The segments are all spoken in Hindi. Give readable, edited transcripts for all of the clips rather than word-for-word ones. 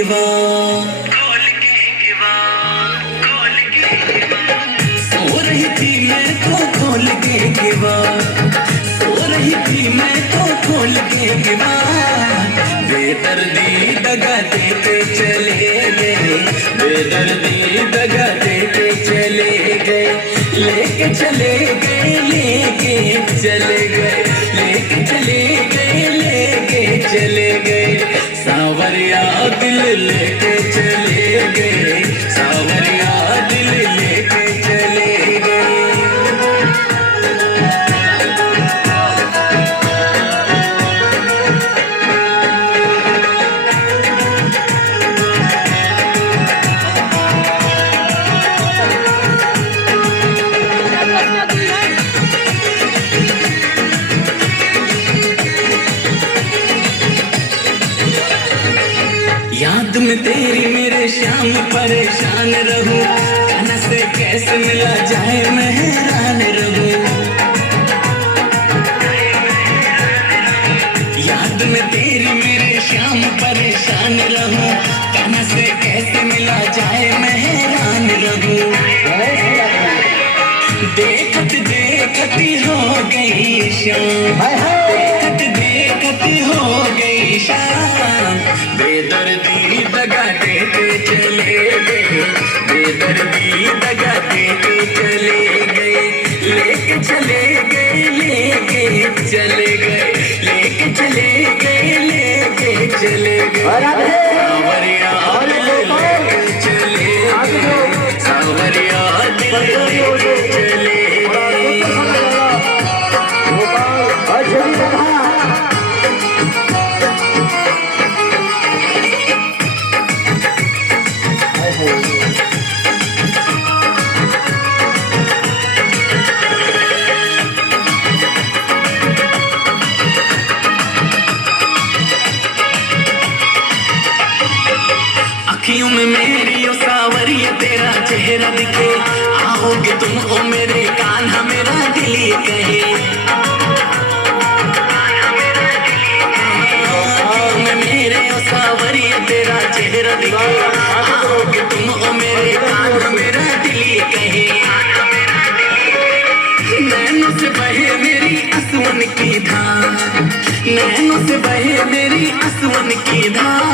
किवा, सो रही थी मैं तो खोल के किवा, सो रही थी मैं तो खोल के किवा, बेदर्दी दगा देते चले गए, बेदर्दी दगा देते चले गए, लेके चले गए, लेके चले गए, लेके चले गए, लेके चले गए, सावरिया दिल लेके चले गए, सावरिया दिल लेके चले गए। याद में तेरी मेरे शाम परेशान रहूं, कान्हा से कैसे मिला जाए मैं हैरान रहूं, याद में तेरी मेरे शाम परेशान रहूं, कान्हा से कैसे मिला जाए मैं हैरान रहूं, देखत देखती हो गई शाम, देखत देखती हो गई शाम, बेदर्दी दगा देते चले गए, बेदर्दी दगा देते चले गए, लेके चले गए, लेके चले गए, लेके चले गए, लेके चले गए, सावरिया दिल लेके चले गए, सावरिया दिल लेके चले गए। अखियों में मेरी ओ सावरिया तेरा चेहरा दिखे, आओगे तुम ओ मेरे कान्हा मेरा दिल ये कहे, अखियों में मेरे ओ सावरिया तेरा चेहरा दिखे, आओगे तुम ओ मेरे कान्हा मेरा दिल ये कहे, नैनों से बहे मेरी आंसुओं की धार, नैनों से बहे मेरी आंसुओं की धार,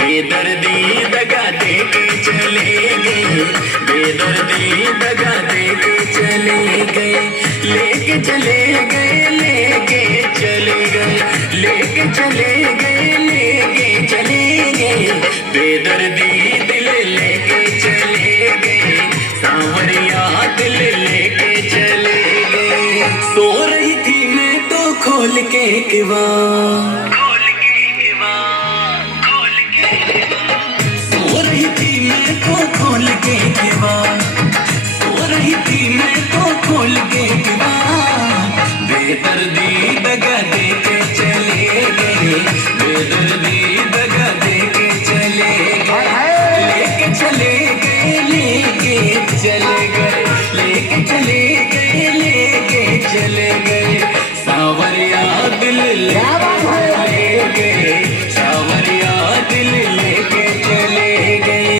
बेदर्दी दगा देके चले गए, बेदर्दी दगा देके चले गए, लेके चले गए, लेके चले गए, लेके चले गए, लेके चले गए, बेदर्दी दिल लेके चले गए, सावरिया दिल लेके चले गए, सो रही थी मैं तो खोल के किवा, खोल के